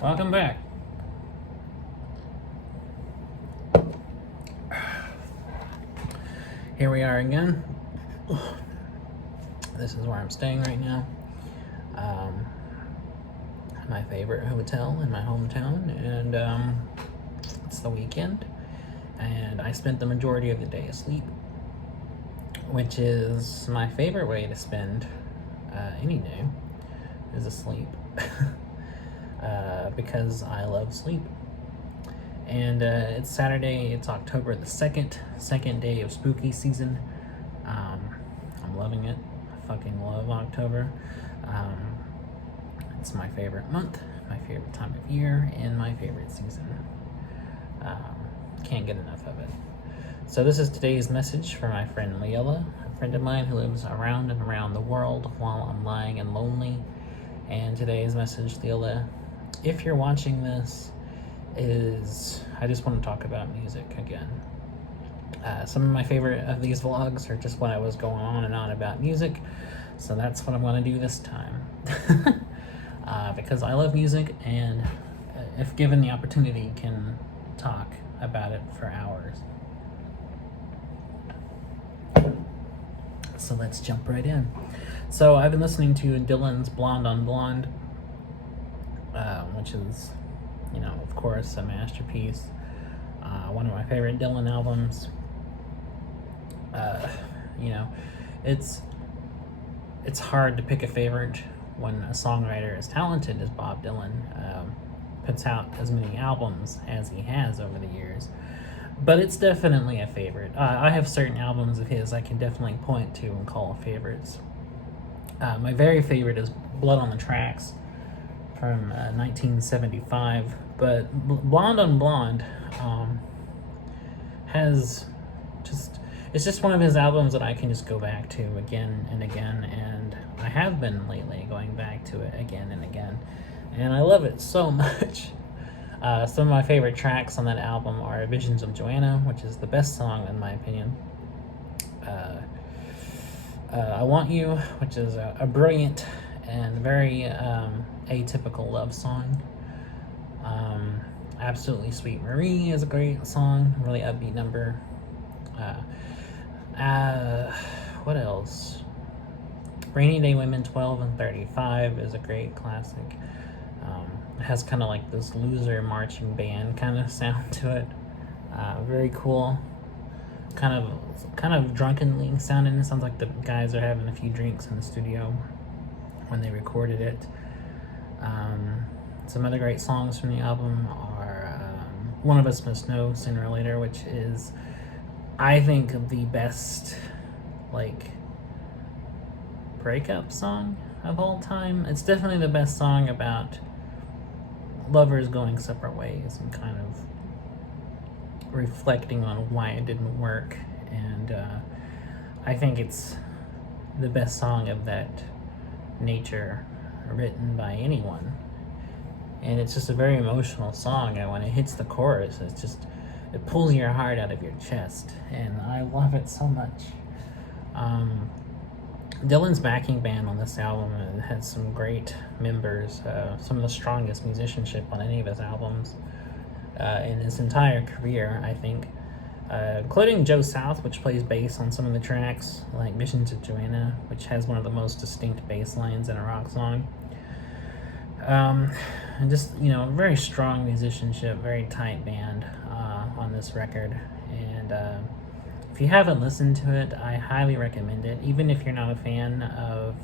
Welcome back. Here we are again. This is where I'm staying right now. My favorite hotel in my hometown, and it's the weekend, and I spent the majority of the day asleep, which is my favorite way to spend any day, is asleep, because I love sleep. And it's Saturday. It's October the 2nd day of spooky season. I'm loving it. I fucking love October. It's my favorite month, my favorite time of year, and my favorite season. Can't get enough of it. So this is today's message for my friend Lilla, a friend of mine who lives around and around the world while I'm lying and lonely. And today's message, Lilla, if you're watching this, is I just want to talk about music again. Some of my favorite of these vlogs are just when I was going on and on about music, so that's what I'm going to do this time. Because I love music, and if given the opportunity, can talk about it for hours. So let's jump right in. So I've been listening to Dylan's Blonde on Blonde, which is, of course, a masterpiece. One of my favorite Dylan albums. It's hard to pick a favorite when a songwriter as talented as Bob Dylan puts out as many albums as he has over the years. But it's definitely a favorite. I have certain albums of his I can definitely point to and call favorites. My very favorite is Blood on the Tracks from 1975. But Blonde on Blonde it's just one of his albums that I can just go back to again and again, and I have been lately going back to it again and again, and I love it so much. Some of my favorite tracks on that album are Visions of Joanna, which is the best song in my opinion. I Want You, which is a brilliant and very atypical love song. Absolutely Sweet Marie is a great song, really upbeat number. What else? Rainy Day Women 12 and 35 is a great classic. It has kind of like this loser marching band kind of sound to it. Very cool. Kind of drunkenly sounding. It sounds like the guys are having a few drinks in the studio when they recorded it. Some other great songs from the album are One of Us Must Know, Sooner or Later, which is, I think, the best, breakup song of all time. It's definitely the best song about lovers going separate ways and kind of reflecting on why it didn't work. And I think it's the best song of that nature written by anyone. And it's just a very emotional song, and when it hits the chorus, it pulls your heart out of your chest, and I love it so much. Dylan's backing band on this album has some great members, some of the strongest musicianship on any of his albums in his entire career, I think, including Joe South, which plays bass on some of the tracks, like Visions of Joanna, which has one of the most distinct bass lines in a rock song. And just, very strong musicianship, very tight band on this record. And if you haven't listened to it, I highly recommend it. Even if you're not a fan of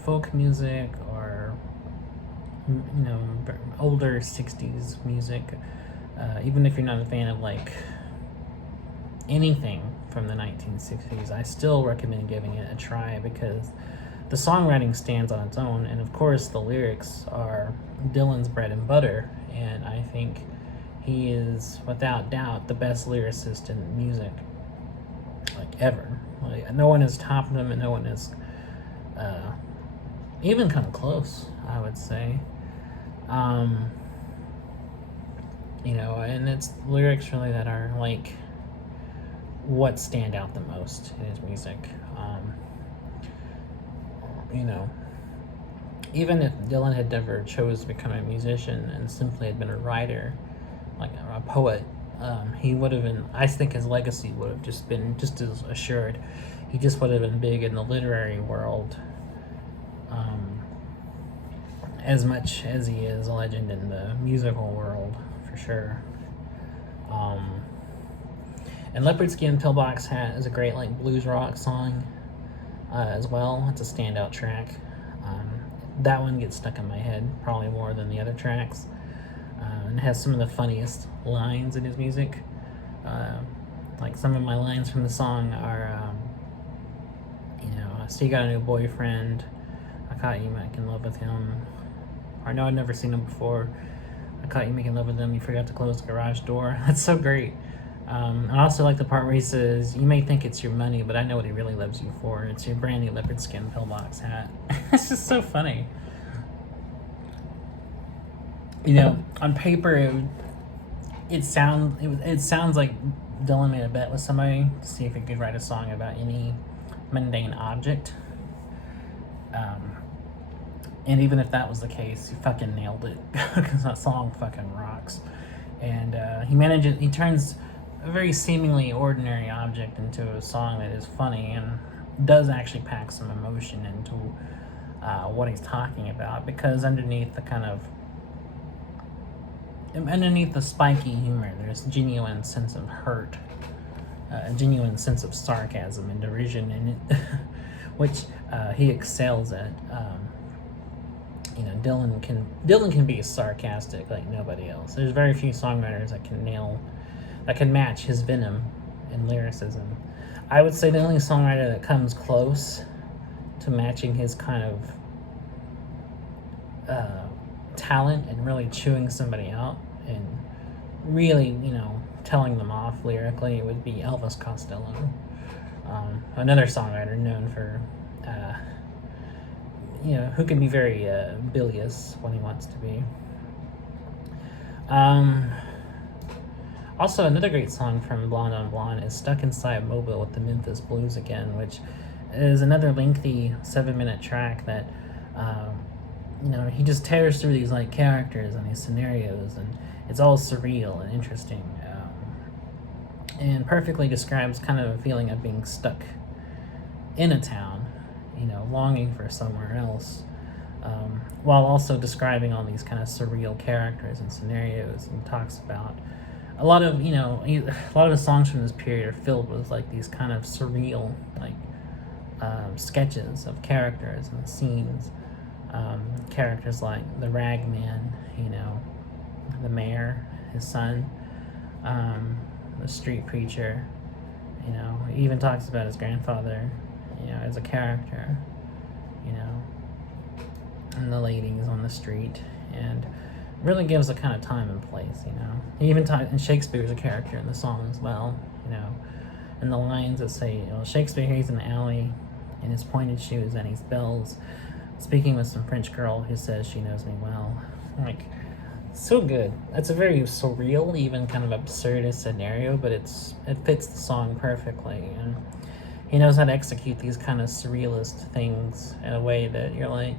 folk music or older 60s music, even if you're not a fan of anything from the 1960s, I still recommend giving it a try, because the songwriting stands on its own, and of course the lyrics are Dylan's bread and butter, and I think he is without doubt the best lyricist in music ever. No one has topped him, and no one is even come close, I would say. And it's lyrics really that are what stand out the most in his music. even if Dylan had never chose to become a musician and simply had been a writer, like a poet, he would have been. I think his legacy would have just been just as assured. He just would have been big in the literary world, as much as he is a legend in the musical world, for sure. And Leopard Skin Pillbox Hat is a great like blues rock song as well. It's a standout track. That one gets stuck in my head probably more than the other tracks. And it has some of the funniest lines in his music. Like some of my lines from the song are, I see you got a new boyfriend. I caught you making love with him. Or no, I'd never seen him before. I caught you making love with him. You forgot to close the garage door. That's so great. I also like the part where he says, "You may think it's your money, but I know what he really loves you for. It's your brand new leopard skin pillbox hat." It's just so funny. On paper, it sounds like Dylan made a bet with somebody to see if he could write a song about any mundane object. And even if that was the case, he fucking nailed it because that song fucking rocks. And he turns a very seemingly ordinary object into a song that is funny and does actually pack some emotion into what he's talking about, because underneath the spiky humor, there's a genuine sense of hurt, a genuine sense of sarcasm and derision in it, which he excels at. Dylan can be sarcastic like nobody else. There's very few songwriters that can match his venom and lyricism. I would say the only songwriter that comes close to matching his kind of talent and really chewing somebody out and really, telling them off lyrically would be Elvis Costello, another songwriter known for, who can be very bilious when he wants to be. Also, another great song from Blonde on Blonde is Stuck Inside Mobile with the Memphis Blues Again, which is another lengthy 7-minute track that, he just tears through these like characters and these scenarios, and it's all surreal and interesting, and perfectly describes kind of a feeling of being stuck in a town, longing for somewhere else, while also describing all these kind of surreal characters and scenarios, and talks about a lot of the songs from this period are filled with like these kind of surreal like sketches of characters and scenes, characters like the rag man, the mayor, his son, the street preacher, he even talks about his grandfather, as a character, and the ladies on the street, and really gives a kind of time and place, He even and Shakespeare's a character in the song as well, and the lines that say, Shakespeare, he's in the alley in his pointed shoes and his bells, speaking with some French girl who says she knows me well. Like, so good. It's a very surreal, even kind of absurdist scenario, but it fits the song perfectly, and he knows how to execute these kind of surrealist things in a way that you're like,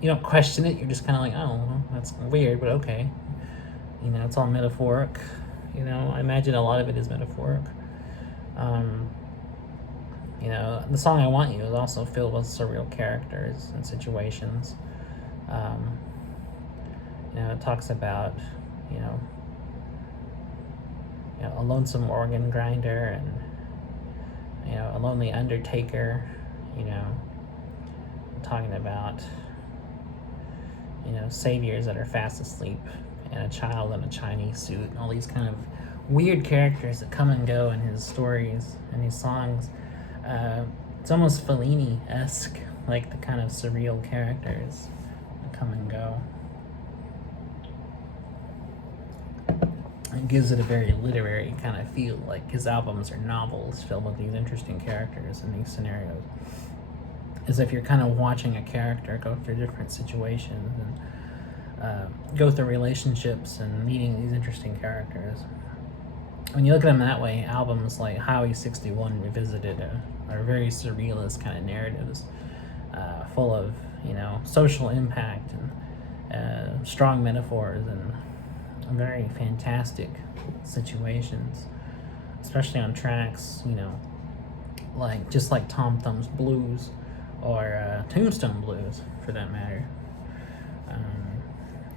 you don't question it, you're just kind of like, oh, that's weird, but okay. It's all metaphoric. I imagine a lot of it is metaphoric. The song I Want You is also filled with surreal characters and situations. It talks about, a lonesome organ grinder and, a lonely undertaker, talking about, saviors that are fast asleep, and a child in a Chinese suit, and all these kind of weird characters that come and go in his stories and his songs. It's almost Fellini-esque, like the kind of surreal characters that come and go. It gives it a very literary kind of feel, like his albums are novels filled with these interesting characters and these scenarios. As if you're kind of watching a character go through different situations and go through relationships and meeting these interesting characters. When you look at them that way, albums like Highway 61 Revisited are very surrealist kind of narratives, full of social impact and strong metaphors and very fantastic situations, especially on tracks, like Tom Thumb's Blues or Tombstone Blues for that matter.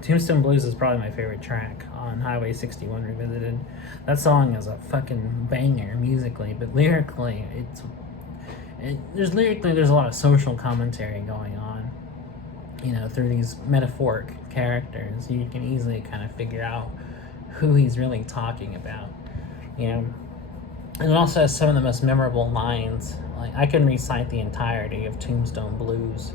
Tombstone Blues is probably my favorite track on Highway 61 Revisited. That song is a fucking banger musically, but lyrically, there's a lot of social commentary going on. Through these metaphoric characters, you can easily kind of figure out who he's really talking about. And it also has some of the most memorable lines. Like, I can recite the entirety of Tombstone Blues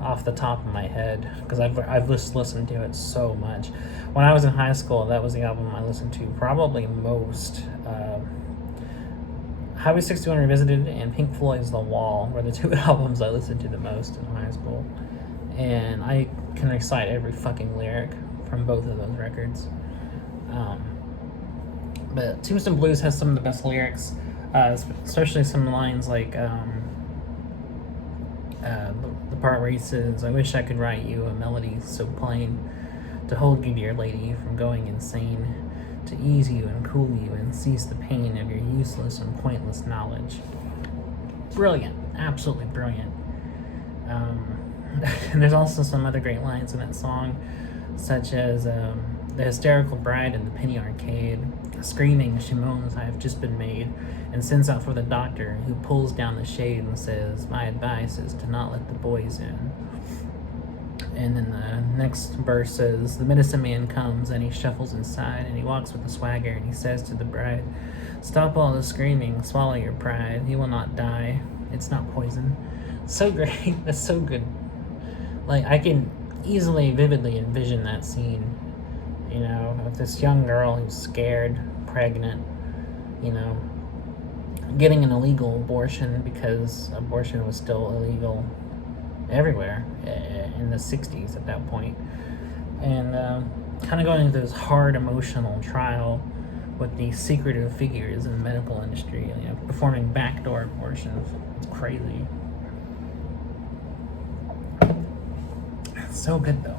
off the top of my head because I've just listened to it so much. When I was in high school, that was the album I listened to probably most. Highway 61 Revisited and Pink Floyd's The Wall were the two albums I listened to the most in high school. And I can recite every fucking lyric from both of those records. But Tombstone Blues has some of the best lyrics, especially some lines like the part where he says, "I wish I could write you a melody so plain to hold you, dear lady, from going insane, to ease you and cool you and cease the pain of your useless and pointless knowledge." Brilliant, absolutely brilliant. And there's also some other great lines in that song, such as the hysterical bride in the penny arcade. Screaming, she moans, "I have just been made," and sends out for the doctor, who pulls down the shade and says, "My advice is to not let the boys in." And then the next verse says, "The medicine man comes and he shuffles inside and he walks with a swagger and he says to the bride, 'Stop all the screaming, swallow your pride. He will not die. It's not poison.'" So great. That's so good. Like, I can easily, vividly envision that scene, of this young girl who's scared, pregnant, getting an illegal abortion because abortion was still illegal everywhere in the 60s at that point. And kind of going into this hard emotional trial with these secretive figures in the medical industry, performing backdoor abortions. It's crazy. It's so good, though.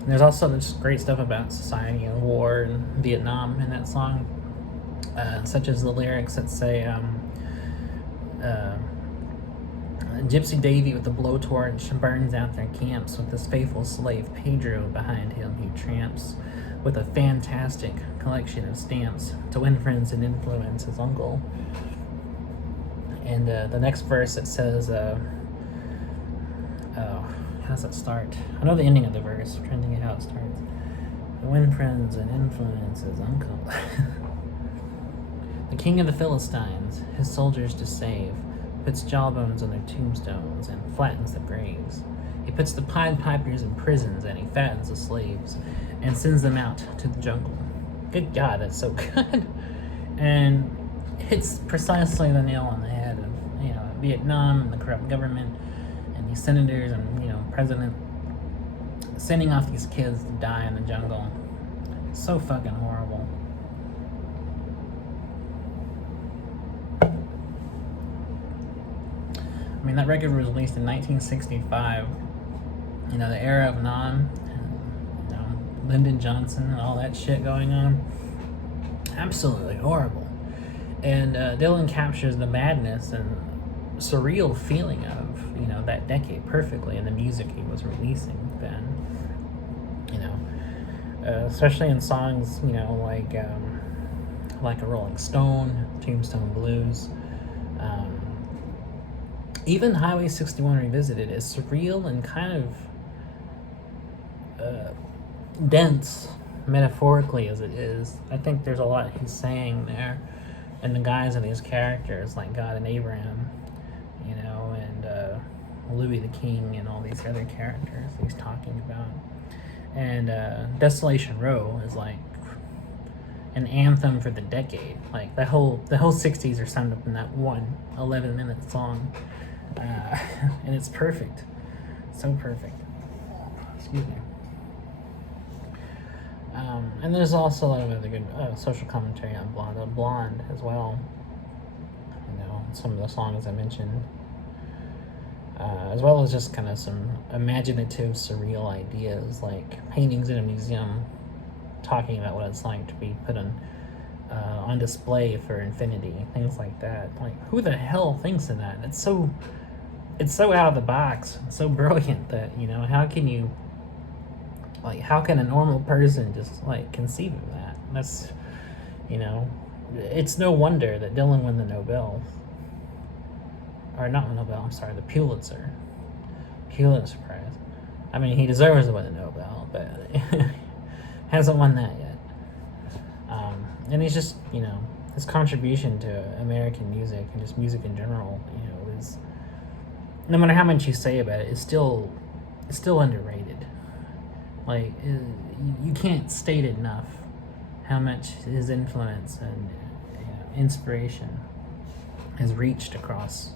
And there's also this great stuff about society and war and Vietnam in that song, such as the lyrics that say, "Gypsy Davy with the blowtorch burns out their camps. With his faithful slave Pedro behind him he tramps, with a fantastic collection of stamps to win friends and influence his uncle." And the next verse, it says, how does it start? I know the ending of the verse. I'm trying to think how it starts. "To win friends and influence his uncle." "The king of the Philistines, his soldiers to save, puts jawbones on their tombstones and flattens the graves. He puts the Pied Pipers in prisons and he fattens the slaves and sends them out to the jungle." Good God, that's so good. And hits precisely the nail on the head of Vietnam and the corrupt government and these senators and president sending off these kids to die in the jungle. So fucking horrible. I mean, that record was released in 1965. The era of Nam, Lyndon Johnson and all that shit going on. Absolutely horrible. And Dylan captures the madness and surreal feeling of that decade perfectly in the music he was releasing then. Especially in songs like a Rolling Stone, Tombstone Blues. Even Highway 61 Revisited is surreal and kind of dense metaphorically as it is. I think there's a lot he's saying there, and the guys of these characters like God and Abraham, and Louis the King and all these other characters he's talking about. And Desolation Row is like an anthem for the decade. Like the whole 60s are summed up in that one 11-minute song, and it's perfect, so perfect. Excuse me. And there's also a lot of other good social commentary on Blonde as well. Some of the songs I mentioned. as well as just kind of some imaginative, surreal ideas like paintings in a museum talking about what it's like to be put on display for infinity, things like that. Like, who the hell thinks of that? It's so out of the box, so brilliant that, how can you, like, how can a normal person just like conceive of that? That's, you know, it's no wonder that Dylan won the Nobel, or not the Nobel. I'm sorry, the Pulitzer Prize. I mean, he deserves to win the Nobel, but hasn't won that yet. And he's just, his contribution to American music and just music in general, is, no matter how much you say about it, it's still underrated. Like, you can't state enough how much his influence and inspiration has reached across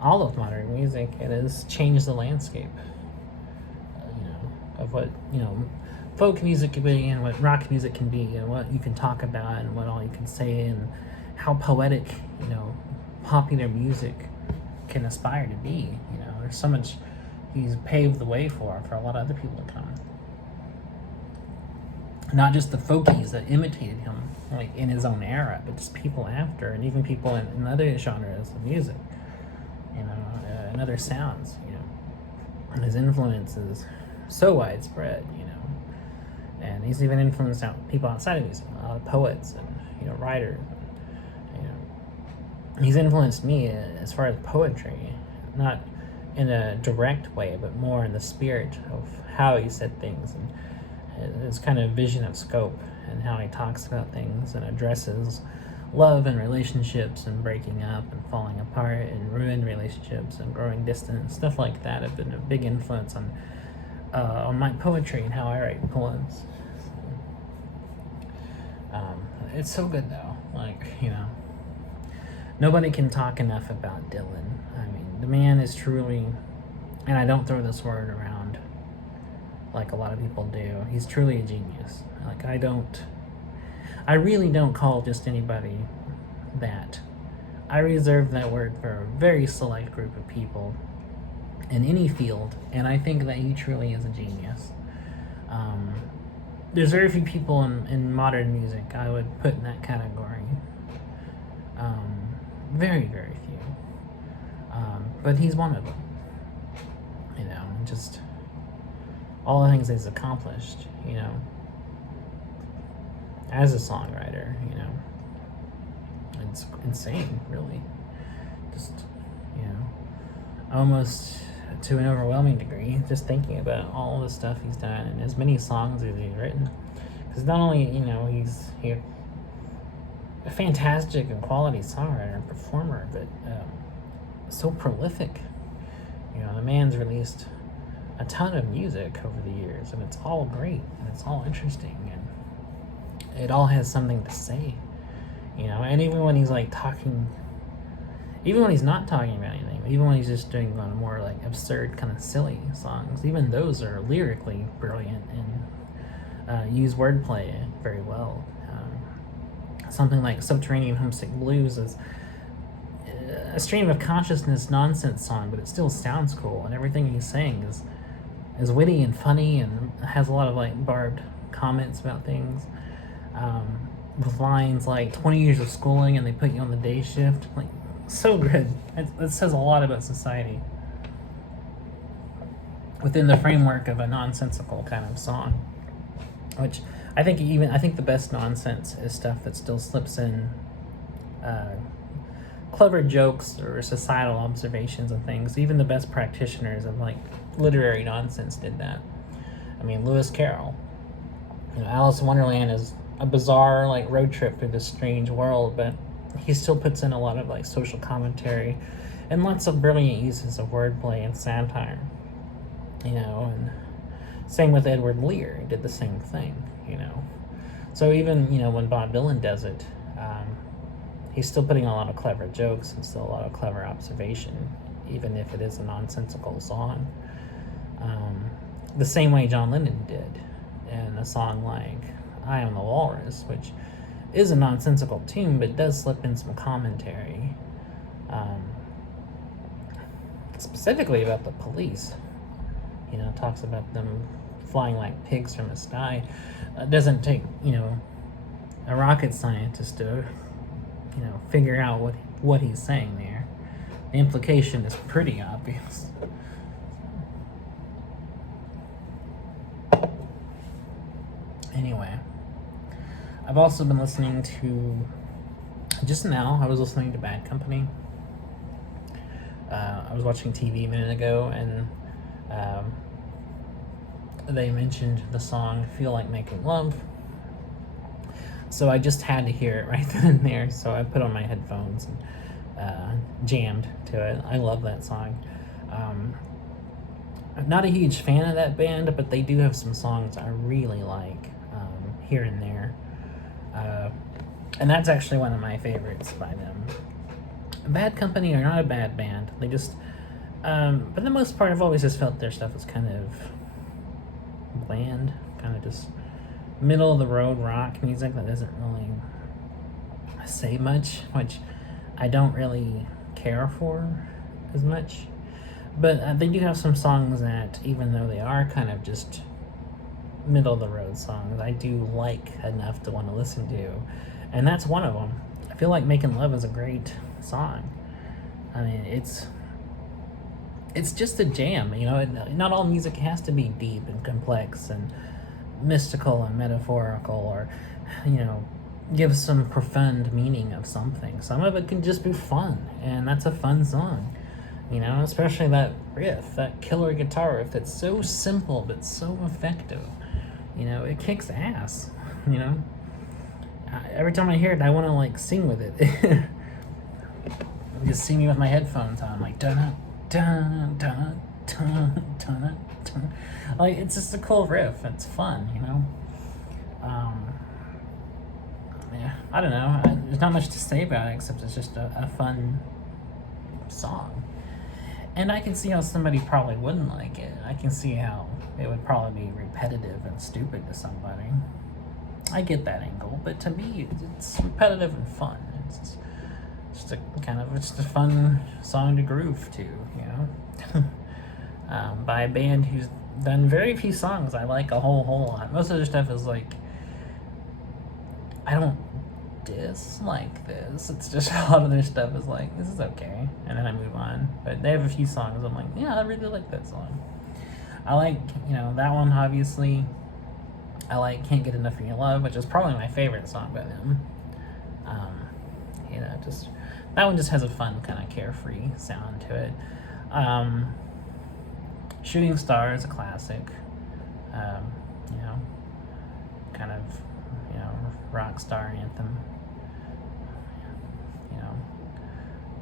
all of modern music. It has changed the landscape, of what, folk music can be and what rock music can be and what you can talk about and what all you can say and how poetic, popular music can aspire to be. There's so much he's paved the way for a lot of other people to come. Not just the folkies that imitated him, like, in his own era, but just people after, and even people in other genres of music, and other sounds, And his influence is so widespread, and he's even influenced people outside of music, a lot of poets and writers. He's influenced me as far as poetry, not in a direct way, but more in the spirit of how he said things and his kind of vision of scope and how he talks about things and addresses love and relationships and breaking up and falling apart and ruined relationships and growing distance. Stuff like that have been a big influence on my poetry and how I write poems. It's so good though. Like, nobody can talk enough about Dylan. I mean, the man is truly, and I don't throw this word around like a lot of people do, he's truly a genius. Like, I really don't call just anybody that. I reserve that word for a very select group of people in any field, and I think that he truly is a genius. There's very few people in modern music I would put in that category. Very, very few. But he's one of them. Just all the things he's accomplished, as a songwriter, it's insane, really. Just, almost to an overwhelming degree, just thinking about all the stuff he's done and as many songs as he's written. Because not only, he's a fantastic and quality songwriter and performer, but so prolific. The man's released a ton of music over the years, and it's all great and it's all interesting and it all has something to say. And even when he's like talking, even when he's not talking about anything, even when he's just doing more like absurd kind of silly songs, even those are lyrically brilliant and use wordplay very well. Something like Subterranean Homesick Blues is a stream of consciousness nonsense song, but it still sounds cool, and everything he's saying is witty and funny and has a lot of like barbed comments about things, with lines like 20 years of schooling and they put you on the day shift. Like, so good. It says a lot about society within the framework of a nonsensical kind of song, which I think the best nonsense is stuff that still slips in clever jokes or societal observations and things. Even the best practitioners of like literary nonsense did that. I mean, Lewis Carroll, Alice in Wonderland is a bizarre like road trip through this strange world, but he still puts in a lot of like social commentary and lots of brilliant uses of wordplay and satire. And same with Edward Lear, he did the same thing. So even when Bob Dylan does it, he's still putting a lot of clever jokes and still a lot of clever observation, even if it is a nonsensical song. The same way John Lennon did in a song like I Am the Walrus, which is a nonsensical tune, but does slip in some commentary. specifically about the police. Talks about them flying like pigs from the sky. It doesn't take, a rocket scientist to, figure out what he's saying there. The implication is pretty obvious. Anyway, I've also been listening to, just now, I was listening to Bad Company. I was watching TV a minute ago, and they mentioned the song Feel Like Making Love. So I just had to hear it right then and there, so I put on my headphones and jammed to it. I love that song. I'm not a huge fan of that band, but they do have some songs I really like here and there. And that's actually one of my favorites by them. Bad Company are not a bad band. They just, for the most part, I've always just felt their stuff is kind of bland, kind of just middle of the road rock music that doesn't really say much, which I don't really care for as much. But they do have some songs that, even though they are kind of just middle of the road songs, I do like enough to want to listen to, and that's one of them. I Feel Like Making Love is a great song. I mean, it's just a jam, not all music has to be deep and complex and mystical and metaphorical, or give some profound meaning of something. Some of it can just be fun, and that's a fun song, especially that riff, that killer guitar riff that's so simple but so effective. It kicks ass. Every time I hear it, I want to like sing with it. Just see me with my headphones on, like dun dun dun dun dun dun. Like, it's just a cool riff. It's fun, Yeah, I don't know. There's not much to say about it except it's just a fun song. And I can see how somebody probably wouldn't like it. I can see how it would probably be repetitive and stupid to somebody. I get that angle, but to me, it's repetitive and fun. It's just a fun song to groove to, by a band who's done very few songs I like a whole lot. Most of their stuff is like, I don't dislike this. It's just a lot of their stuff is like, this is okay, and then I move on. But they have a few songs I'm like, yeah, I really like that song. I like, that one, obviously. I like Can't Get Enough of Your Love, which is probably my favorite song by them. Just that one just has a fun kind of carefree sound to it. Shooting Star is a classic. Kind of, rock star anthem.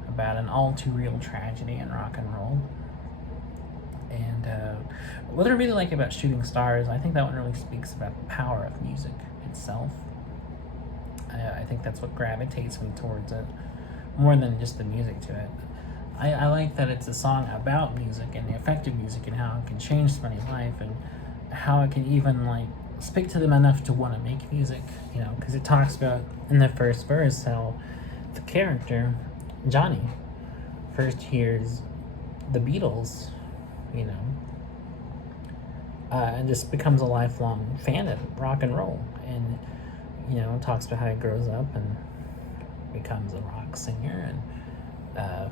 About an all too real tragedy in rock and roll. And what I really like about Shooting Stars, I think that one really speaks about the power of music itself. I think that's what gravitates me towards it, more than just the music to it. I like that it's a song about music and the effect of music and how it can change somebody's life, and how it can even speak to them enough to want to make music, because it talks about in the first verse how the character, Johnny, first hears the Beatles, and just becomes a lifelong fan of rock and roll, and talks about how he grows up and becomes a rock singer, and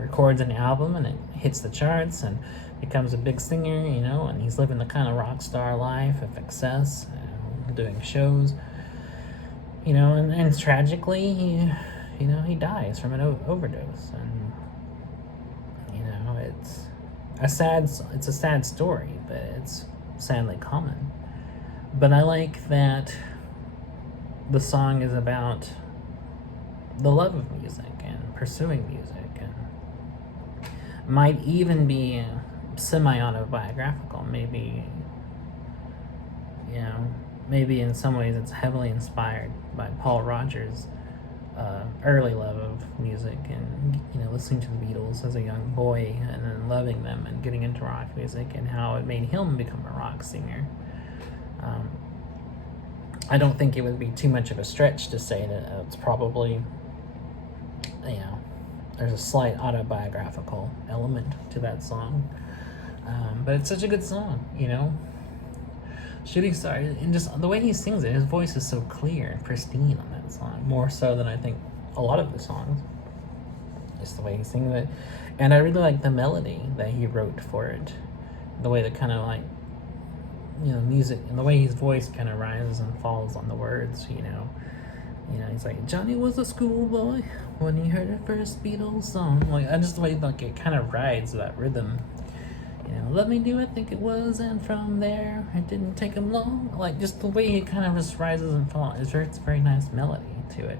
records an album and it hits the charts and becomes a big singer, and he's living the kind of rock star life of success, doing shows, and tragically he dies from an overdose, and it's a sad story, but it's sadly common. But I like that the song is about the love of music and pursuing music, and might even be semi-autobiographical. Maybe in some ways it's heavily inspired by Paul Rogers' early love of music, and listening to the Beatles as a young boy and then loving them and getting into rock music, and how it made him become a rock singer. I don't think it would be too much of a stretch to say that it's probably there's a slight autobiographical element to that song. But it's such a good song, you know? Shooting Star, and just the way he sings it, his voice is so clear and pristine on that song, more so than I think a lot of the songs. Just the way he sings it. And I really like the melody that he wrote for it. The way that kind of like, you know, music, and the way his voice kind of rises and falls on the words, you know. You know, he's like, Johnny was a schoolboy when he heard the first Beatles song. Like, I just the way like it kind of rides that rhythm. You know, let me do it, think it was, and from there it didn't take him long. Like, just the way it kind of just rises and falls. It's a very nice melody to it.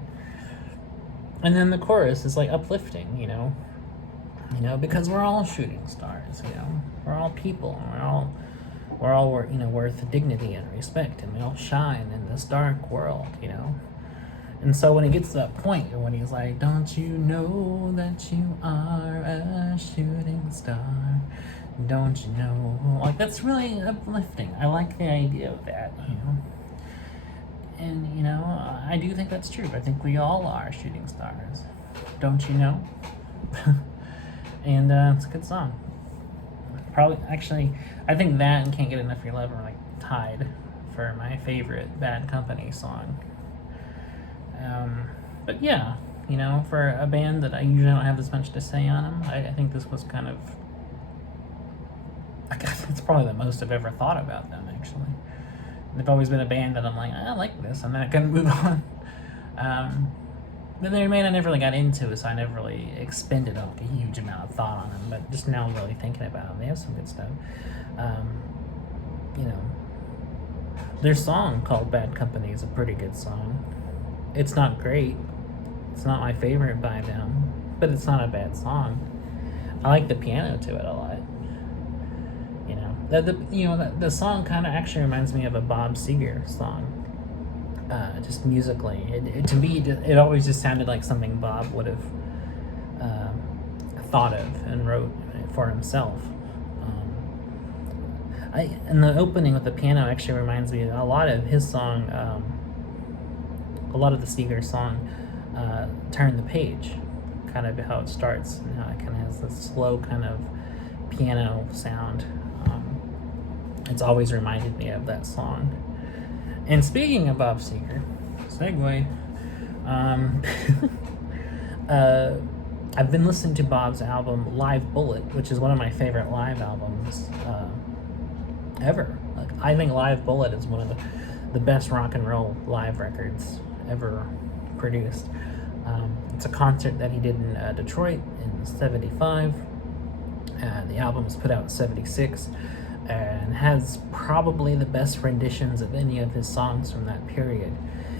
And then the chorus is like uplifting, you know, because we're all shooting stars, you know, we're all people, and we're all you know, worth dignity and respect, and we all shine in this dark world, you know. And so when he gets to that point, when he's like, don't you know that you are a shooting star? Don't you know? Like, that's really uplifting. I like the idea of that, you know. And, you know, I do think that's true. I think we all are shooting stars. Don't you know? And it's a good song. Probably, actually, I think that and Can't Get Enough of Your Love are like tied for my favorite Bad Company song. But yeah, you know, for a band that I usually don't have this much to say on them, I think this was kind of, I guess it's probably the most I've ever thought about them, actually. They've always been a band that I'm like, I like this, and then I couldn't move on. But they're a band I never really got into, so I never really expended like a huge amount of thought on them. But just now, really thinking about them, they have some good stuff. You know, their song called "Bad Company" is a pretty good song. It's not great. It's not my favorite by them, but it's not a bad song. I like the piano to it a lot. The song kind of actually reminds me of a Bob Seger song, just musically. To me, it always just sounded like something Bob would have thought of and wrote for himself. And the opening with the piano actually reminds me a lot of his song, a lot of the Seger song, "Turn the Page," kind of how it starts and how it kind of has this slow kind of piano sound. It's always reminded me of that song. And speaking of Bob Seger, segue, I've been listening to Bob's album Live Bullet, which is one of my favorite live albums ever. Like, I think Live Bullet is one of the best rock and roll live records ever produced. It's a concert that he did in Detroit in '75. The album was put out in '76. And has probably the best renditions of any of his songs from that period.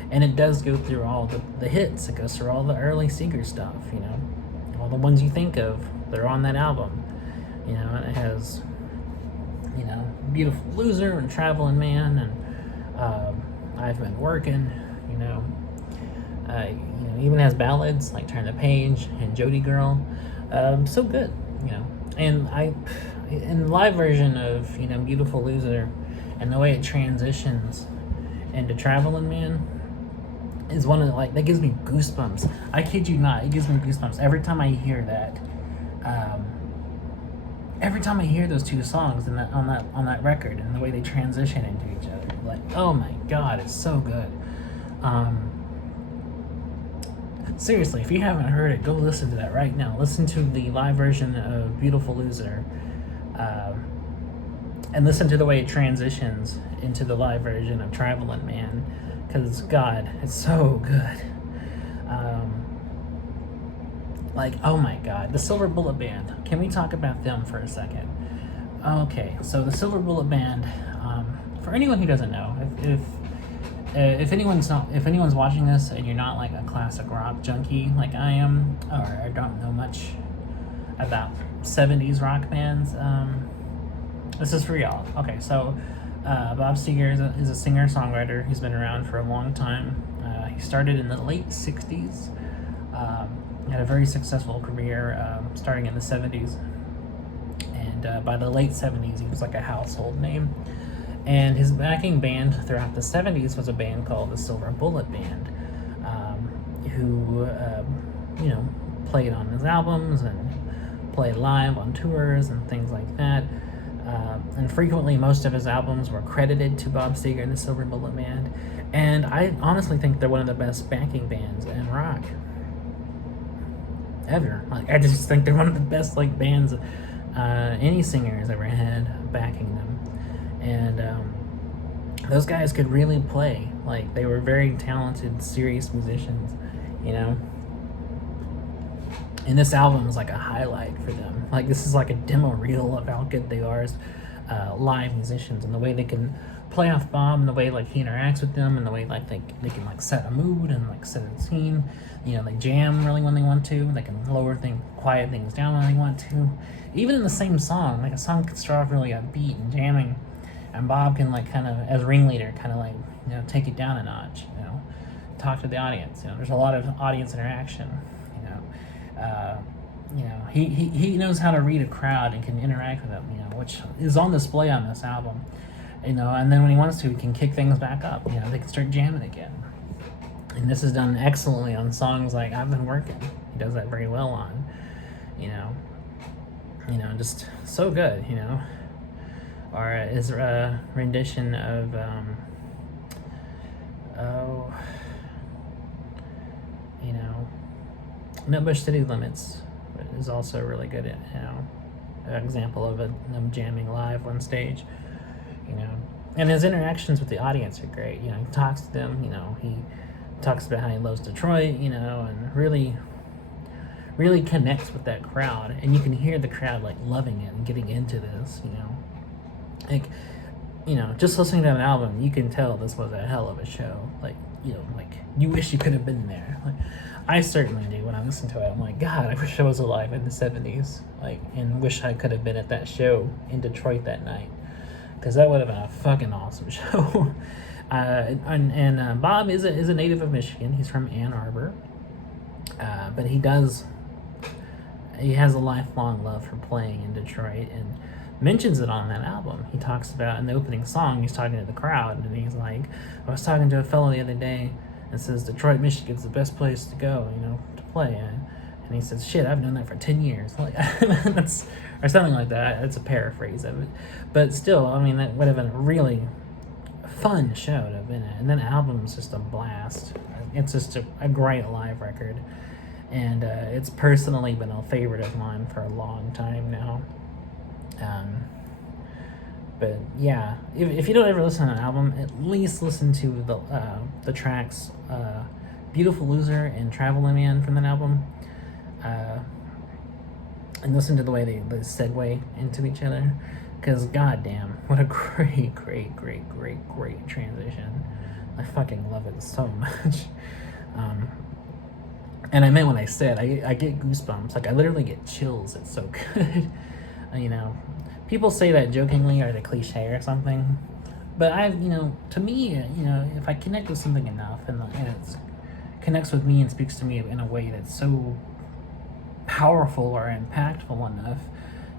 And it does go through all the hits. It goes through all the early Seeger stuff, you know. All the ones you think of, they're on that album. You know, and it has, you know, Beautiful Loser and Traveling Man and I've Been Working, you know. Even has ballads like Turn the Page and Jody Girl. So good, you know. And in the live version of, you know, Beautiful Loser, and the way it transitions into Traveling Man is one of the, like, that gives me goosebumps. I kid you not, it gives me goosebumps every time I hear that. Every time I hear those two songs on that record, and the way they transition into each other, like, oh my god, it's so good. Seriously, if you haven't heard it, go listen to that right now. Listen to the live version of Beautiful Loser. And listen to the way it transitions into the live version of Traveling Man, because God, it's so good. Like, oh my God, the Silver Bullet Band. Can we talk about them for a second? Okay, so the Silver Bullet Band. For anyone who doesn't know, if anyone's watching this and you're not like a classic rock junkie like I am, or I don't know much about 70s rock bands, this is for y'all. Okay, so Bob Seger is a singer-songwriter. He's been around for a long time. He started in the late 60s. Had a very successful career starting in the 70s. And by the late 70s, he was like a household name. And his backing band throughout the 70s was a band called the Silver Bullet Band, who, played on his albums and played live on tours and things like that. And frequently, most of his albums were credited to Bob Seger and the Silver Bullet Band. And I honestly think they're one of the best backing bands in rock ever. Like, I just think they're one of the best like bands any singer has ever had backing them. And those guys could really play. Like, they were very talented, serious musicians, you know. And this album is like a highlight for them. Like, this is like a demo reel of how good they are as live musicians, and the way they can play off Bob, and the way like he interacts with them, and the way like they can like set a mood and like set a scene. You know, they jam really when they want to. They can quiet things down when they want to. Even in the same song, like a song can start off really upbeat and jamming, and Bob can like kind of, as ringleader, kind of like, you know, take it down a notch. You know, talk to the audience. You know, there's a lot of audience interaction. He knows how to read a crowd and can interact with them, you know, which is on display on this album, you know. And then when he wants to, he can kick things back up. You know, they can start jamming again. And this is done excellently on songs like "I've Been Working." He does that very well on, you know, just so good, you know. Or his rendition of Nutbush City Limits is also really good at, you know, an example of them jamming live on stage, you know. And his interactions with the audience are great. You know, he talks to them, you know, he talks about how he loves Detroit, you know, and really connects with that crowd. And you can hear the crowd like loving it and getting into this, you know. Like, you know, just listening to an album, you can tell this was a hell of a show. Like, you know, like, you wish you could have been there. Like, I certainly do. When I listen to it, I'm like, God, I wish I was alive in the 70s. Like, and wish I could have been at that show in Detroit that night, because that would have been a fucking awesome show. Bob is a native of Michigan. He's from Ann Arbor, but he has a lifelong love for playing in Detroit, and mentions it on that album. He talks about, in the opening song, he's talking to the crowd, and he's like, I was talking to a fellow the other day and says Detroit, Michigan's the best place to go, you know, to play. And he says, shit, I've done that for 10 years. Like, that's, or something like that. That's a paraphrase of it. But still, I mean, that would have been a really fun show to have been at. And then the album's just a blast. It's just a great live record. And it's personally been a favorite of mine for a long time now. But yeah, if you don't ever listen to an album, at least listen to the tracks Beautiful Loser and Traveling Man from that album, and listen to the way they segue into each other, because goddamn, what a great transition. I fucking love it so much. And I meant what I said. I get goosebumps. Like, I literally get chills. It's so good. You know, people say that jokingly or the cliche or something, but to me, you know, if I connect with something enough and it connects with me and speaks to me in a way that's so powerful or impactful enough,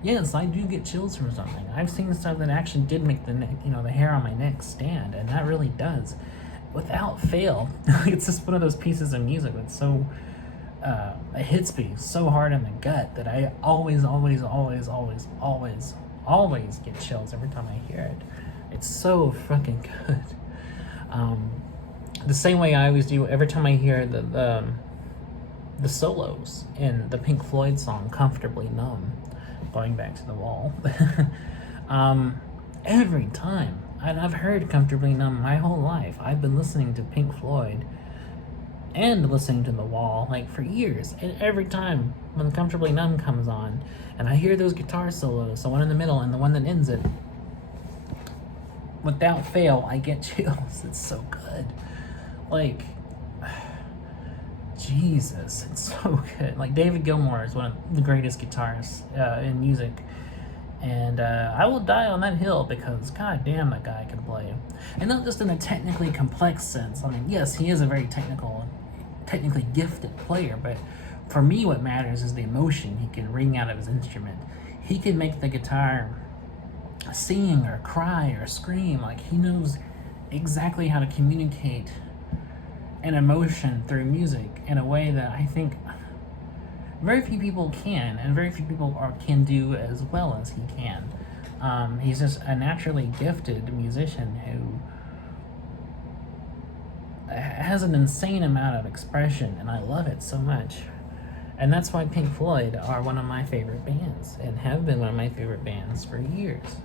yes, I do get chills from something. I've seen stuff that actually did make the hair on my neck stand, and that really does, without fail. It's just one of those pieces of music that's so it hits me so hard in the gut that I always get chills every time I hear it. It's so fucking good. The same way I always do every time I hear the solos in the Pink Floyd song "Comfortably Numb," going back to the wall. Every time. I've heard "Comfortably Numb" my whole life. I've been listening to Pink Floyd and listening to The Wall like for years, and every time when "Comfortably Numb" comes on and I hear those guitar solos, the one in the middle and the one that ends it, without fail I get chills. It's so good. Like, Jesus, it's so good. Like, David Gilmour is one of the greatest guitarists in music, and I will die on that hill, because god damn, that guy can play. And not just in a technically complex sense. I mean, yes, he is a very technically gifted player, but for me what matters is the emotion he can wring out of his instrument. He can make the guitar sing or cry or scream. Like, he knows exactly how to communicate an emotion through music in a way that I think very few people can, and very few people can do as well as he can. He's just a naturally gifted musician who has an insane amount of expression, and I love it so much. And that's why Pink Floyd are one of my favorite bands, and have been one of my favorite bands for years.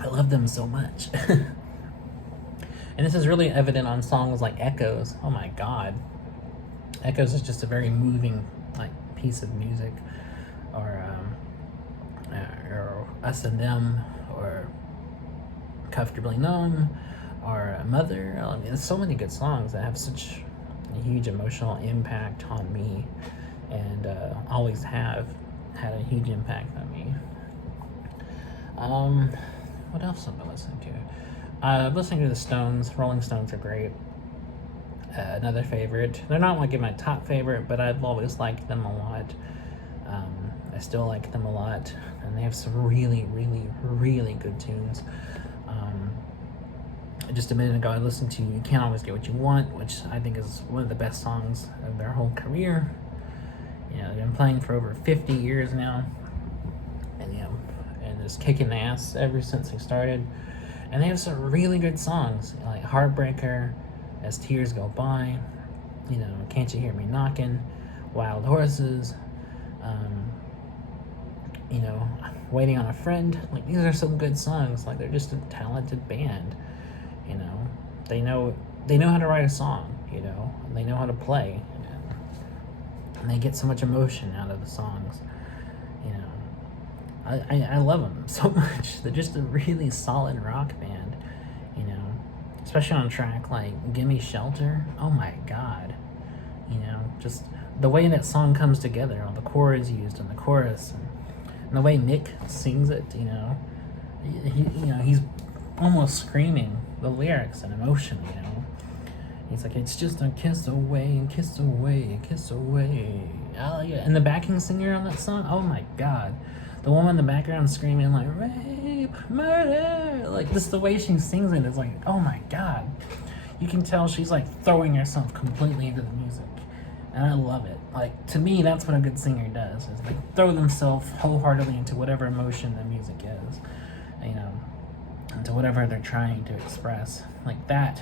I love them so much. And this is really evident on songs like Echoes. Oh my god. Echoes is just a very moving like piece of music. Or Us and Them, or Comfortably Numb, or Mother. I mean, there's so many good songs that have such a huge emotional impact on me, and always have had a huge impact on me. What else am I listening to? I'm listening to the Stones. Rolling Stones are great. Another favorite. They're not like in my top favorite, but I've always liked them a lot. I still like them a lot, and they have some really, really, really good tunes. Just a minute ago, I listened to "You Can't Always Get What You Want," which I think is one of the best songs of their whole career. You know, they've been playing for over 50 years now, and just kicking ass ever since they started. And they have some really good songs, like "Heartbreaker," "As Tears Go By," "Can't You Hear Me Knocking," "Wild Horses," "Waiting on a Friend." Like, these are some good songs. Like, they're just a talented band. They know how to write a song. And they know how to play, and they get so much emotion out of the songs. I love them so much. They're just a really solid rock band, especially on a track like "Gimme Shelter." Oh my god. Just the way that song comes together, all the chords used in the chorus, and the way Nick sings it, he's almost screaming the lyrics and emotion, He's like, "It's just a kiss away, kiss away, kiss away." Oh, yeah. And the backing singer on that song, oh my god. The woman in the background screaming like, "Rape, murder." Like, just the way she sings it is like, oh my god. You can tell she's like throwing herself completely into the music. And I love it. Like, to me, that's what a good singer does, is they throw themselves wholeheartedly into whatever emotion the music is, into whatever they're trying to express. Like, that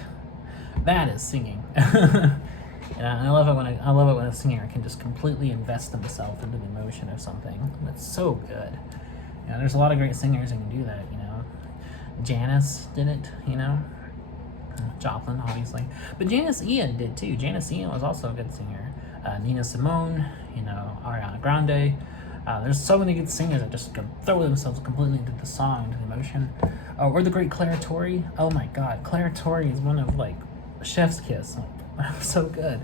is singing. And I love it when a singer can just completely invest themselves into the emotion of something. That's so good. There's a lot of great singers who can do that. Janis did it. Joplin, obviously, but Janis Ian did too. Janis Ian was also a good singer. Nina Simone, Ariana Grande. There's so many good singers that just can throw themselves completely into the song, into the emotion. Or the great Claire Torrey. Oh my God, Claire Torrey is one of like chef's kiss. So good.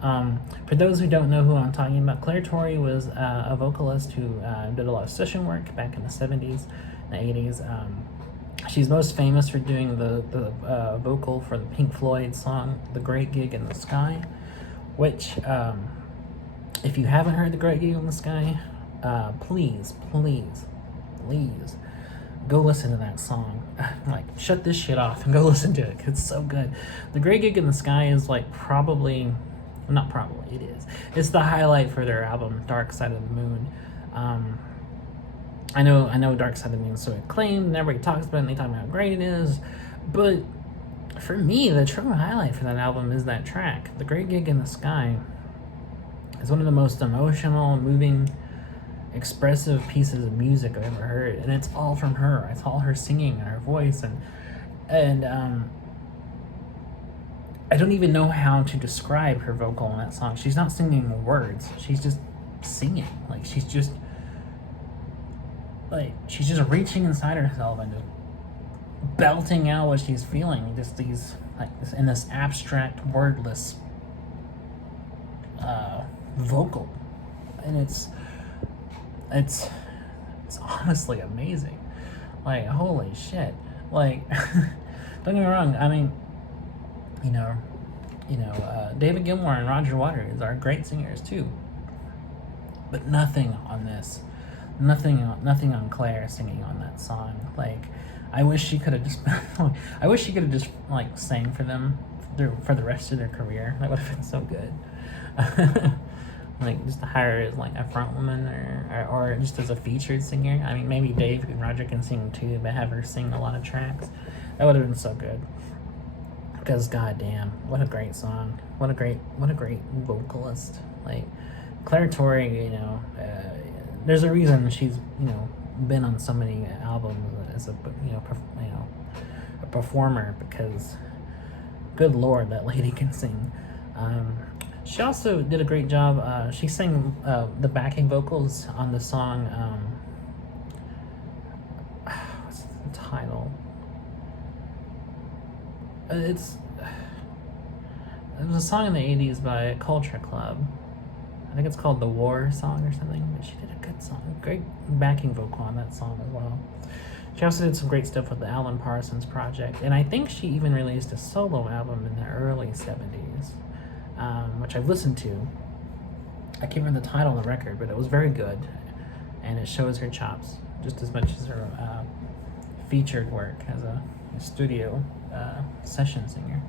For those who don't know who I'm talking about, Claire Torrey was a vocalist who did a lot of session work back in the 70s and the 80s. She's most famous for doing the vocal for the Pink Floyd song "The Great Gig in the Sky," which, if you haven't heard "The Great Gig in the Sky," please go listen to that song. Like, shut this shit off and go listen to it, 'cause it's so good. "The Great Gig in the Sky" is like it is. It's the highlight for their album "Dark Side of the Moon." I know "Dark Side of the Moon" is so acclaimed, and everybody talks about it, and they talk about how great it is. But for me, the true highlight for that album is that track. "The Great Gig in the Sky" is one of the most emotional, moving, expressive pieces of music I've ever heard, and it's all from her. It's all her singing and her voice, and I don't even know how to describe her vocal in that song. She's not singing words. She's just singing. Like, she's just reaching inside herself and just belting out what she's feeling. Just these, like, this in this abstract, wordless vocal, and it's honestly amazing. Like, holy shit. Like, don't get me wrong. I mean, David Gilmour and Roger Waters are great singers too, but nothing on this. Nothing on Claire singing on that song. Like, I wish she could have just like sang for them for the rest of their career. That would have been so good. Like just to hire as like a front woman or just as a featured singer. I mean, maybe Dave and Roger can sing too, but have her sing a lot of tracks. That would have been so good. Because goddamn, what a great song! What a great vocalist! Like Claire Torrey, there's a reason she's been on so many albums as a a performer, because good lord, that lady can sing. She also did a great job. She sang the backing vocals on the song. What's the title? It was a song in the 80s by Culture Club. I think it's called The War Song or something. But she did a good song. Great backing vocal on that song as well. She also did some great stuff with the Alan Parsons Project. And I think she even released a solo album in the early 70s, which I've listened to. I can't remember the title of the record, but it was very good. And it shows her chops just as much as her featured work as a studio session singer.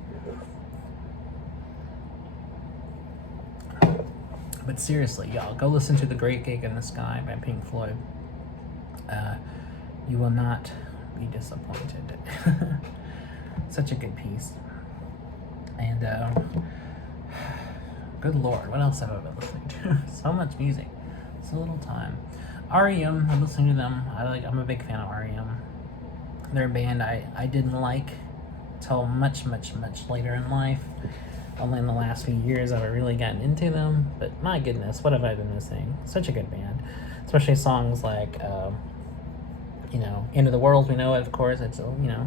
But seriously, y'all, go listen to The Great Gig in the Sky by Pink Floyd. You will not be disappointed. Such a good piece. And good lord, what else have I been listening to? So much music, so little time. REM, I'm listening to them. I'm a big fan of REM. They're a band I didn't like till much later in life. Only in the last few years have I really gotten into them. But my goodness, what have I been missing? Such a good band. Especially songs like, End of the World, we know it, of course. It's a,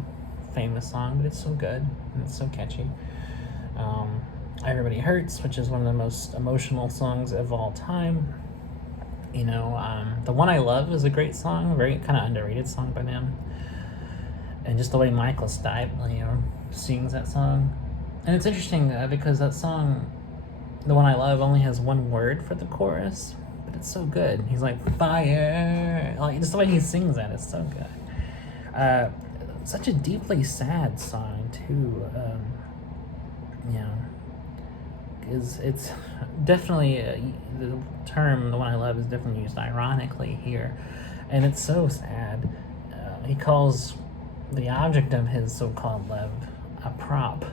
famous song, but it's so good. And it's so catchy. Everybody Hurts, which is one of the most emotional songs of all time. The One I Love is a great song, a very kind of underrated song by them. And just the way Michael Stipe, sings that song. And it's interesting because that song, The One I Love, only has one word for the chorus, but it's so good. He's like, fire! Like, just the way he sings that is so good. Such a deeply sad song, too. It's definitely, the term, The One I Love, is definitely used ironically here. And it's so sad. He calls the object of his so-called love a prop.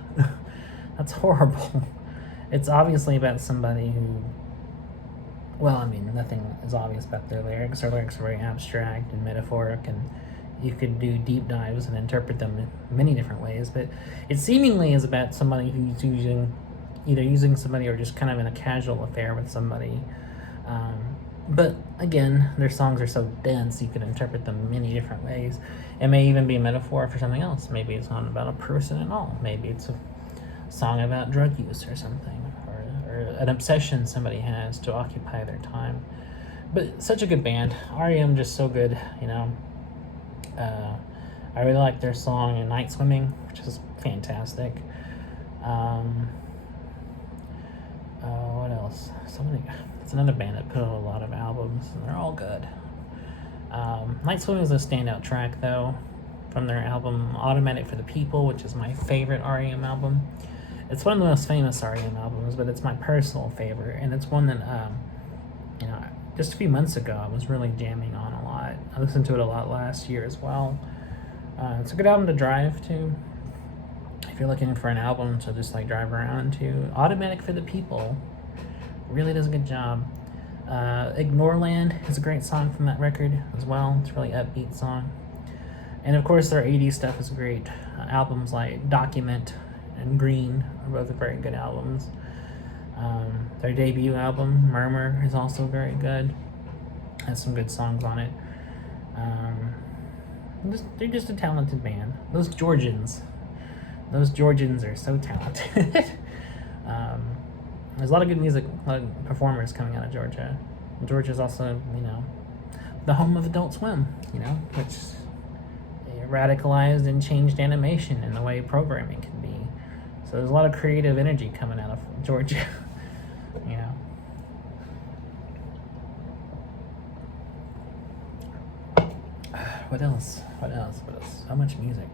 That's horrible. It's obviously about somebody who, nothing is obvious about their lyrics. Their lyrics are very abstract and metaphoric, and you could do deep dives and interpret them in many different ways, but it seemingly is about somebody who's using somebody or just kind of in a casual affair with somebody. But again, their songs are so dense, you can interpret them many different ways. It may even be a metaphor for something else. Maybe it's not about a person at all. Maybe it's a song about drug use or something, or an obsession somebody has to occupy their time. But such a good band. REM just so good, I really like their song Night Swimming, which is fantastic. What else? It's another band that put out a lot of albums, and they're all good. Night Swimming is a standout track, though, from their album Automatic for the People, which is my favorite REM album. It's one of the most famous REM albums, but it's my personal favorite, and it's one that, just a few months ago I was really jamming on a lot. I listened to it a lot last year as well. It's a good album to drive to. If you're looking for an album to just drive around to, Automatic for the People really does a good job. Ignoreland is a great song from that record as well. It's a really upbeat song. And of course their 80s stuff is great. Albums like Document and Green are both very good albums. Their debut album, Murmur, is also very good. Has some good songs on it. They're just a talented band. Those Georgians are so talented. There's a lot of good music, a lot of performers coming out of Georgia. Georgia's also, the home of Adult Swim, which radicalized and changed animation and the way programming can be. So there's a lot of creative energy coming out of Georgia, What else? So much music.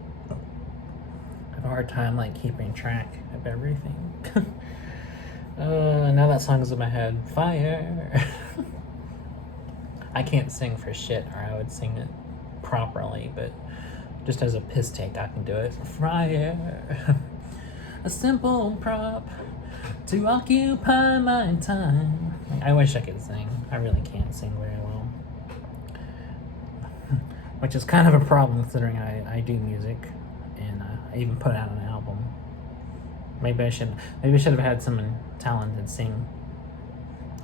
If a hard time like keeping track of everything. Now that song's in my head. Fire. I can't sing for shit, or I would sing it properly, but just as a piss take, I can do it. Fire. A simple prop to occupy my time. I wish I could sing. I really can't sing very well. Which is kind of a problem considering I do music and I even put out an album. Maybe I should have had someone talented sing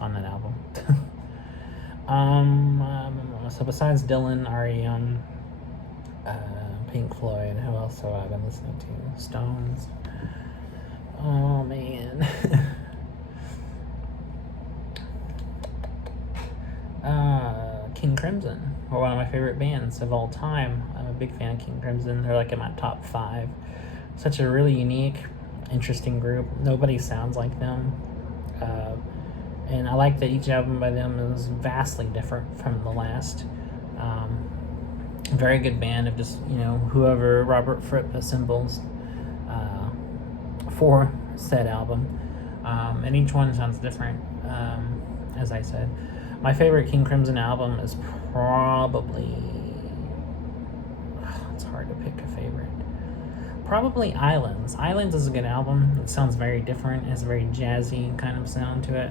on that album. So besides Dylan, REM, Pink Floyd, who else have I been listening to? Stones. Oh man. King Crimson, or one of my favorite bands of all time. I'm a big fan of King Crimson. They're like in my top 5. Such a really unique, interesting group. Nobody sounds like them. And I like that each album by them is vastly different from the last. Very good band of just, whoever Robert Fripp assembles for said album. And each one sounds different, as I said. My favorite King Crimson album is probably... It's hard to pick a favorite. Probably Islands. Islands is a good album. It sounds very different. It has a very jazzy kind of sound to it.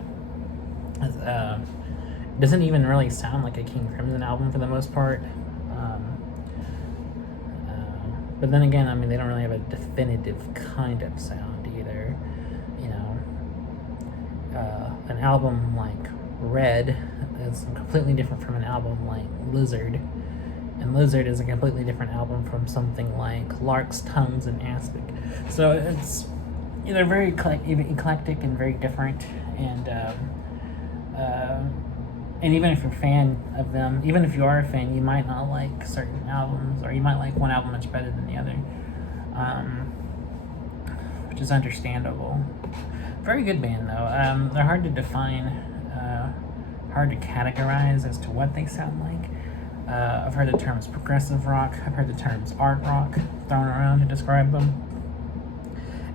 It doesn't even really sound like a King Crimson album for the most part. But then again, I mean, they don't really have a definitive kind of sound either. An album like Red is completely different from an album like Lizard. And Lizard is a completely different album from something like Lark's Tongues and Aspic. So it's, they're very eclectic and very different. And even if you're a fan of them, even if you are a fan, you might not like certain albums, or you might like one album much better than the other, which is understandable. Very good band though. They're hard to define, hard to categorize as to what they sound like. I've heard the terms progressive rock. I've heard the terms art rock thrown around to describe them.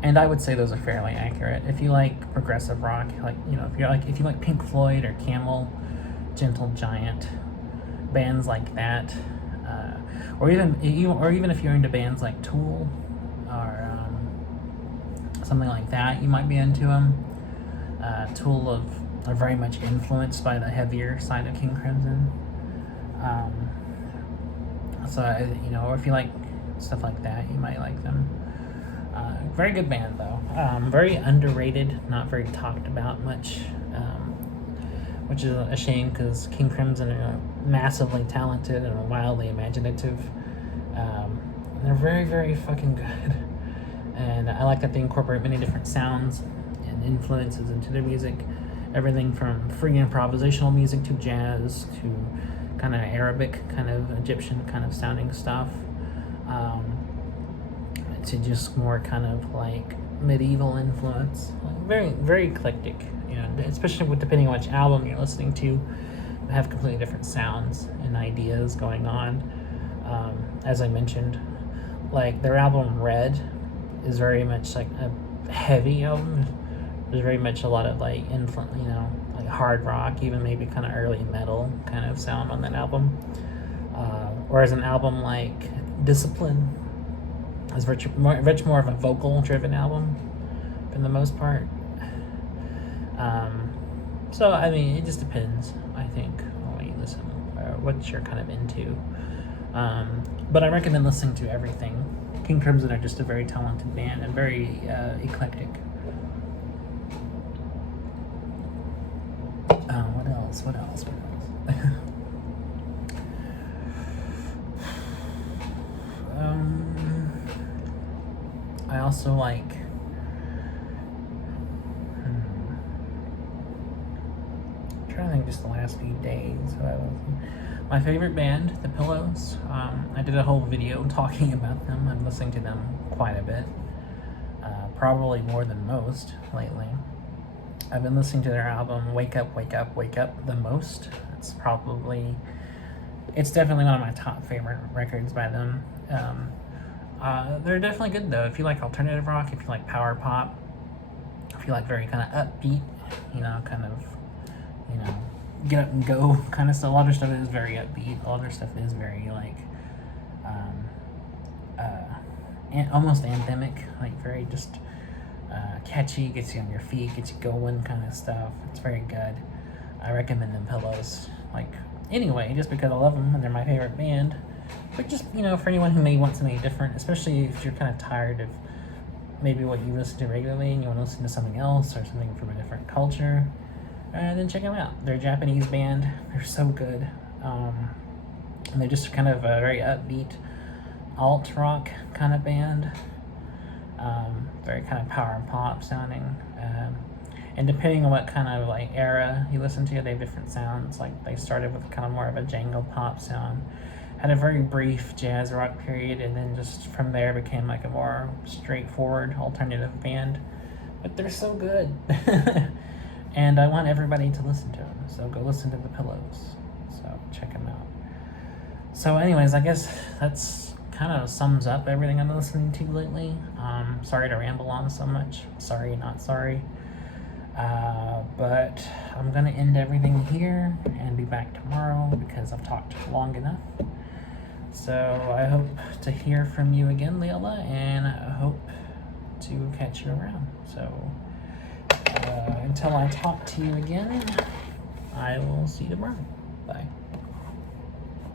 And I would say those are fairly accurate. If you like progressive rock, if you like Pink Floyd or Camel, Gentle Giant, bands like that, or even if you're into bands like Tool or something like that, you might be into them. Tool are very much influenced by the heavier side of King Crimson. Or if you like stuff like that, you might like them. Very good band though. Very underrated, not very talked about much, which is a shame because King Crimson are massively talented and wildly imaginative. They're very, very fucking good. And I like that they incorporate many different sounds and influences into their music. Everything from free improvisational music to jazz to kind of Arabic, kind of Egyptian kind of sounding stuff, to just more kind of like medieval influence. Very, very eclectic, especially depending on which album you're listening to. They have completely different sounds and ideas going on. As I mentioned, like their album Red is very much like a heavy album. There's very much a lot of like influence, like hard rock, even maybe kind of early metal kind of sound on that album. Whereas an album like Discipline is much more of a vocal-driven album for the most part. So I mean, it just depends, I think, on what you listen or what you're kind of into. But I recommend listening to everything. King Crimson are just a very talented band and very eclectic. What else? I also like I'm trying to think just the last few days. My favorite band, The Pillows. I did a whole video talking about them. I'm listening to them quite a bit. Probably more than most lately. I've been listening to their album Wake Up, Wake Up, Wake Up the most. It's definitely one of my top favorite records by them. They're definitely good though. If you like alternative rock, if you like power pop, if you like very kind of upbeat, kind of, get up and go kind of stuff. A lot of stuff is very upbeat. A lot of stuff is very like, almost anthemic, like very just catchy, gets you on your feet, gets you going kind of stuff. It's very good. I recommend them pillows. Like, anyway, just because I love them and they're my favorite band. But just, for anyone who may want something different, especially if you're kind of tired of maybe what you listen to regularly and you want to listen to something else or something from a different culture, then check them out. They're a Japanese band. They're so good. And they're just kind of a very upbeat alt rock kind of band. Very kind of power pop sounding. And depending on what kind of like era you listen to, they have different sounds. Like they started with kind of more of a jangle pop sound, had a very brief jazz rock period, and then just from there became like a more straightforward alternative band. But they're so good. And I want everybody to listen to them, so go listen to the Pillows. So check them out. So anyways, I guess that's kind of sums up everything I'm listening to lately. Sorry to ramble on so much. Sorry, not sorry. But I'm gonna end everything here and be back tomorrow because I've talked long enough. So I hope to hear from you again, Lilla, and I hope to catch you around. So until I talk to you again, I will see you tomorrow. Bye.